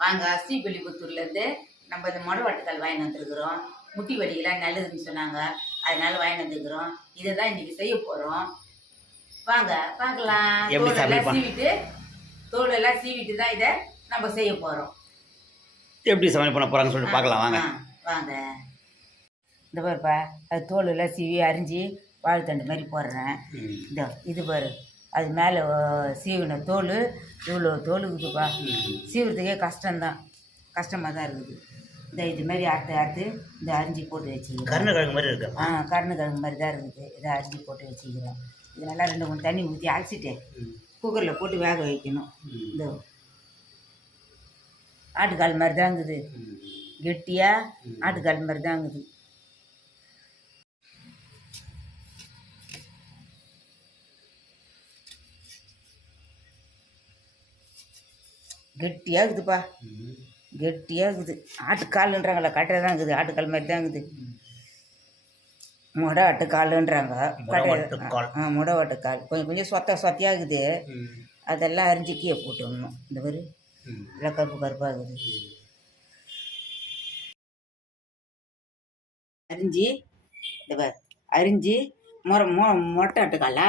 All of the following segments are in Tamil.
வாங்க ஸ்ரீபெல்லிபுத்தூர்லேருந்து நம்ம இந்த மொடை வாட்டுக்கால் வாங்கி வந்துருக்குறோம். முட்டி வலிக்கெல்லாம் நல்லதுன்னு சொன்னாங்க. அதனால வாங்கி வந்துருக்குறோம். இதை தான் இன்னைக்கு செய்ய போகிறோம் வாங்க பார்க்கலாம். எப்படி தோலெல்லாம்? சீவிட்டு தோலெல்லாம் சீவிட்டு தான் இதை நம்ம செய்ய போகிறோம் எப்படி சமையல் பண்ண போகிறாங்கன்னு சொல்லிட்டு பார்க்கலாம் வாங்க. வாங்க. இந்த பாருப்பா அது தோல் எல்லாம் சீவி அரிஞ்சு வாழைத்தண்டு மாதிரி போடுறேன். இந்த இது பாரு. அது மேலே சீவின தோல் இவ்வளோ தோல் இருக்குதுப்பா ம். சீவுறதுக்கே கஷ்டம்தான். கஷ்டமாக தான் இருக்குது. இந்த இது மாதிரி அறுத்து அறுத்து இந்த அரிஞ்சு போட்டு வச்சுக்கிறேன் கருணக்கிழங்கு மாதிரி இருக்கு? ஆ கருணக்கிழங்கு மாதிரி தான் இருக்குது. இதை அரிஞ்சு போட்டு வச்சுக்கிறேன் இது நல்லா ரெண்டு மூணு தண்ணி ஊற்றி அரைச்சிட்டு. குக்கரில் போட்டு வேக வைக்கணும். இந்த ஆட்டுக்கால் மாதிரி தான் இருக்குது. கெட்டியாக ஆட்டுக்கால் மாதிரி தான் இருக்குது. கெட்டியாக இருக்குதுப்பா. கெட்டியாக இருக்குது. ஆட்டுக்காலுன்றாங்களா கட்டை தான் இருக்குது. ஆட்டுக்கால் மாதிரி தான் இருக்குது. முடை ஆட்டுக்காலுன்றாங்க. முடை கட்டை ஆட்டுக்கால். ஆ முடை ஆட்டுக்கால். கொஞ்சம் கொஞ்சம் சொத்த சொத்தையாக இருக்குது. அதெல்லாம் அரிஞ்சு கீழே போட்டு விடணும் இந்த மாதிரி. எல்லாம் கருப்பு கருப்பாக இருக்குது. அரிஞ்சு இந்த அரிஞ்சு முறை மொ மொட்டை ஆட்டுக்காலா?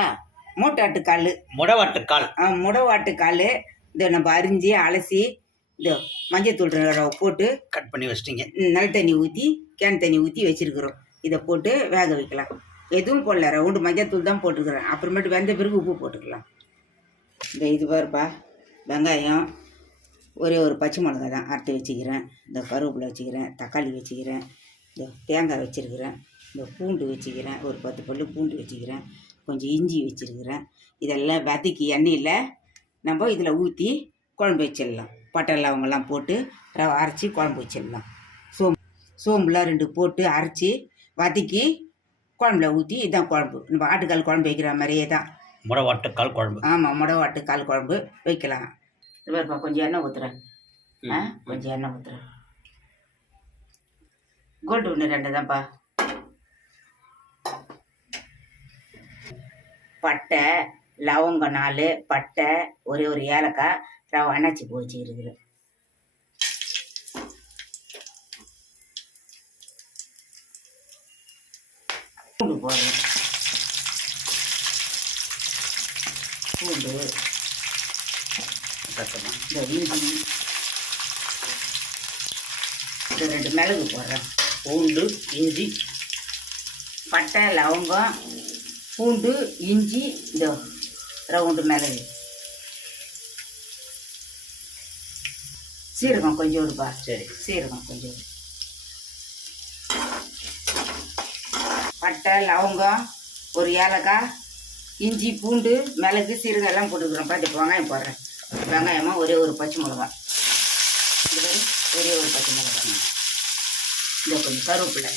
மூட்டை ஆட்டுக்கால். முடவாட்டுக்கால் ஆ, முடவாட்டுக்கால் இதை நம்ம அரிஞ்சு அலசி இந்த மஞ்சத்தூள் போட்டு கட் பண்ணி வச்சிட்டீங்க. நல்ல தண்ணி ஊற்றி கேன் தண்ணி ஊற்றி வச்சுருக்குறோம். இதை போட்டு வேக வைக்கலாம். எதுவும் போடல ரவுண்டு மஞ்சத்தூள் தான் போட்டுருக்குறேன் அப்புறமேட்டு வெந்த பிறகு உப்பு போட்டுக்கலாம். இந்த இது பாருப்பா வெங்காயம் ஒரே ஒரு பச்சை மிளகா தான் அரைச்சி வச்சுக்கிறேன். இந்த கருவேப்பிலை வச்சுக்கிறேன் தக்காளி வச்சுக்கிறேன் இந்த தேங்காய் வச்சுருக்கிறேன். இந்த பூண்டு வச்சுக்கிறேன் ஒரு பத்து பல்லு பூண்டு வச்சுக்கிறேன். கொஞ்சம் இஞ்சி வச்சுருக்கிறேன். இதெல்லாம் வதக்கி எண்ணெயில் நம்ம இதில் ஊற்றி குழம்பு வச்சிடலாம். பட்டை லவங்கெல்லாம் போட்டு ரவை அரைச்சி குழம்பு வச்சிடலாம். சோம்பு சோம்புலாம் ரெண்டு போட்டு அரைச்சி வதக்கி குழம்புல ஊற்றி இதான் குழம்பு. நம்ம ஆட்டுக்கால் குழம்பு வைக்கிற மாதிரியே தான். முடவாட்டுக்கால் குழம்பு. ஆமாம் முடவாட்டு கால் குழம்பு வைக்கலாம். இது பாருப்பா கொஞ்சம் எண்ணெய் ஊற்றுறேன். ஆ கொஞ்சம் எண்ணெய் ஊற்றுறேன் கோல்டு ஒன்று ரெண்டு தான்ப்பா. பட்டை லவங்கம் நாலு பட்டை ஒரே ஒரு ஏலக்காய் ரவை அணைச்சி போச்சு இருக்குது பூண்டு போடுறேன். பூண்டு. இந்த இஞ்சி இந்த ரெண்டு மிளகு போடுறேன். பூண்டு இஞ்சி பட்டை லவங்கம் பூண்டு இஞ்சி இந்த ரவுண்டு மிளகு சீரகம் கொஞ்சம் விடுப்பா சரி சீரகம் கொஞ்சம் விடு. பட்டை லவங்கம் ஒரு ஏலக்காய் இஞ்சி பூண்டு மிளகு சீரகம் எல்லாம் போட்டுக்கிறோம். பார்த்து வெங்காயம் போடுறேன். வெங்காயமா ஒரே ஒரு பச்சை மிளகா. மாதிரி ஒரே ஒரு பச்சை மிளகா. இந்த கொஞ்சம் கருவேப்பிலை.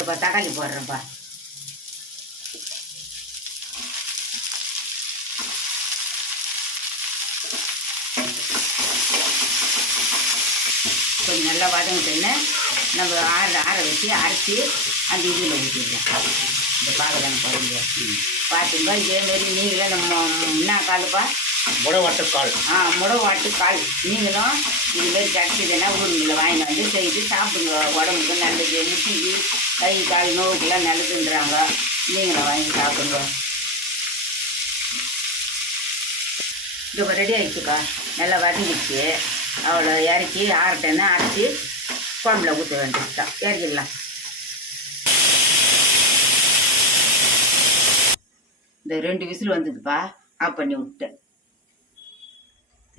இப்போ தக்காளி போடுறேன்ப்பா. கொஞ்சம் நல்லா வதங்கிட்டேன்னு நம்ம ஆற ஆற வச்சு அரைச்சி அந்த இதில் ஊற்றிடலாம் இந்த பாகதான குழம்பு பார்த்துப்பா இதேமாரி நீங்களும் நம்ம என்ன காலுப்பா. முடவாட்டுக்கால். ஆ முடவாட்டு கால் நீங்களும் இதுமாரி கிடச்சிதுன்னா ஊருங்களில் வாங்கிட்டு வந்து செய்து சாப்பிடுங்க. உடம்புக்கு நல்லது முட்டிக்கு கை கால் நோவுக்கெல்லாம் நல்லதுன்றாங்க நீங்களும் வாங்கி சாப்பிடுங்க. இப்போ ரெடி ஆயிடுச்சுக்கா. நல்லா வதங்கிடுச்சு. அவ்வளோ இறக்கி ஆறட்டேன்னா அரைச்சி குழம்புல ஊற்ற வேண்டியது தான் இறக்கிடலாம். இந்த ரெண்டு விசில் வந்ததுப்பா. ஆஃப் பண்ணி விட்டேன்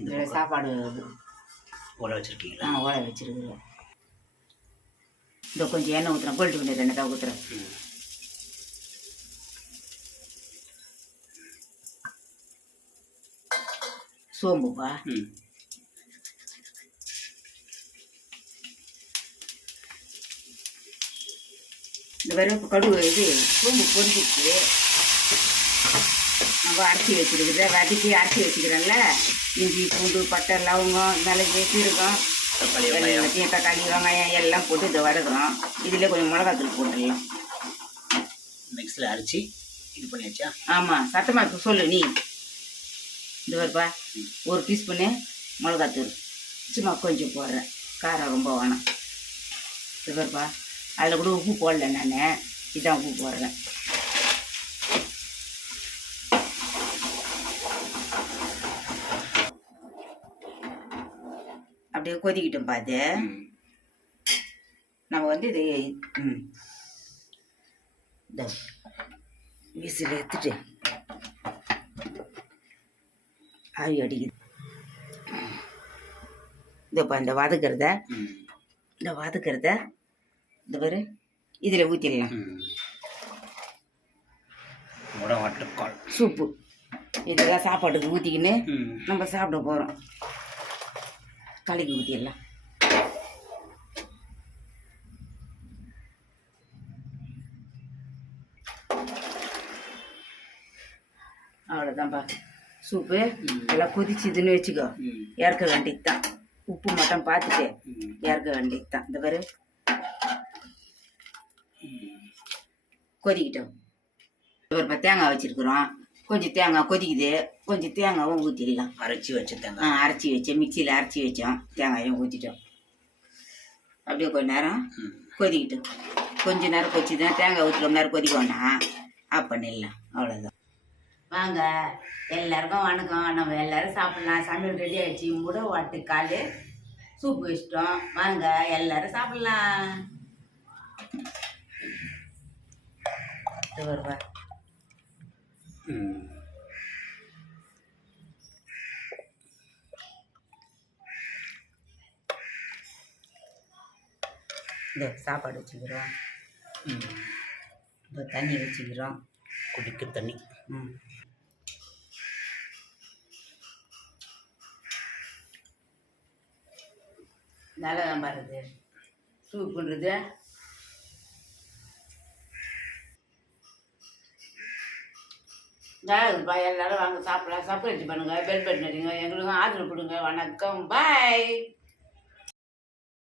இதில் சாப்பாடு உள்ள வச்சிருக்கீங்களா? ஆ ஓலை வச்சிருக்குறேன். இந்த கொஞ்சம் எண்ணெய் ஊற்றுறேன் கோல்டு விண்டர் எண்ணெய் தான் ஊற்றுறேன். சோம்புப்பா. இந்த வெறும் கடுகு இது சோம்பு பொரிச்சிச்சு நம்ம அரைச்சி வச்சிருக்கிறத வதக்கி அரைச்சி வச்சுக்கிறேன்ல. இஞ்சி பூண்டு பட்டை லவங்கம் மிளகு சீரகம். தக்காளி வெங்காயம் தக்காளி வெங்காயம் எல்லாம் போட்டு இதை வதக்குறோம் இதில் கொஞ்சம் மிளகாத்தூள் போட்டுடலாம். மிக்ஸில் அரைச்சி இது பண்ணியாச்சா? ஆமாம் சத்தமாக சொல்லு நீ. இது வருப்பா ஒரு டீஸ்பூனு மிளகாத்தூள். சும்மா கொஞ்சம் போடுறேன் காரம் ரொம்ப வேணாம். இது வருப்பா அதில் கூட உப்பு போடல நான். இதான் உப்பு போடுறேன். அப்படியே கொதிக்கிட்டோம் பாத்து. ம். நம்ம வந்து இது ம். இந்த விசில் எடுத்துட்டு ஆவி அடிக்குது. இதப்பா இந்த வதக்கிறத. இந்த வதக்கிறத இந்த பாரு இதில் ஊற்றிடலாம் சூப்பு. இதெல்லாம் சாப்பாட்டுக்கு ஊற்றிக்கின்னு. நம்ம சாப்பிட போகிறோம் கலக்கி ஊற்றிடலாம் அவ்வளோதான்ப்பா சூப்பு எல்லாம் கொதிச்சுதுன்னு வச்சுக்கோ. இறக்க வேண்டியது தான் உப்பு மட்டும் பார்த்துட்டு இறக்க வேண்டியது தான் இந்த பாரு. கொதிக்கிட்டோம். இப்போ தேங்காய் வச்சுருக்குறோம். கொஞ்சம் தேங்காய் கொதிக்குது. கொஞ்சம் தேங்காவும் ஊற்றிடலாம் அரைச்சி வச்சுட்டாங்க ஆ அரைச்சி வச்சேன். மிக்சியில் அரைச்சி வச்சோம். தேங்காயும் ஊற்றிட்டோம் அப்படியே கொஞ்ச நேரம். கொதிக்கிட்டோம் கொஞ்ச நேரம் கொதிச்சுதான் தேங்காய் ஊற்றி ரொம்ப நேரம் கொதிக்கோனா ஆஃப் பண்ணிடலாம். அவ்வளோதான் வாங்க. எல்லாருக்கும் வணக்கம். நம்ம எல்லாரும் சாப்பிட்லாம். சமையல் ரெடி ஆயிடுச்சு. முட வாட்டு கால். சூப் வச்சிட்டோம். வாங்க. எல்லாரும் சாப்பிட்லாம். வருவா ம். சாப்பாடு வச்சுக்கிறோம். இந்த தண்ணி வச்சுக்கிறோம். குடிக்க தண்ணி. ம். நல்லா தான் பாருது சூப்புன்றது நல்லா எல்லாரும் வாங்க சாப்பிடலாம். சப்ஸ்கிரைப் பண்ணுங்க பெல் பட்டன் அடிங்க எங்களுக்கும் ஆதரவு கொடுங்க. வணக்கம். பாய்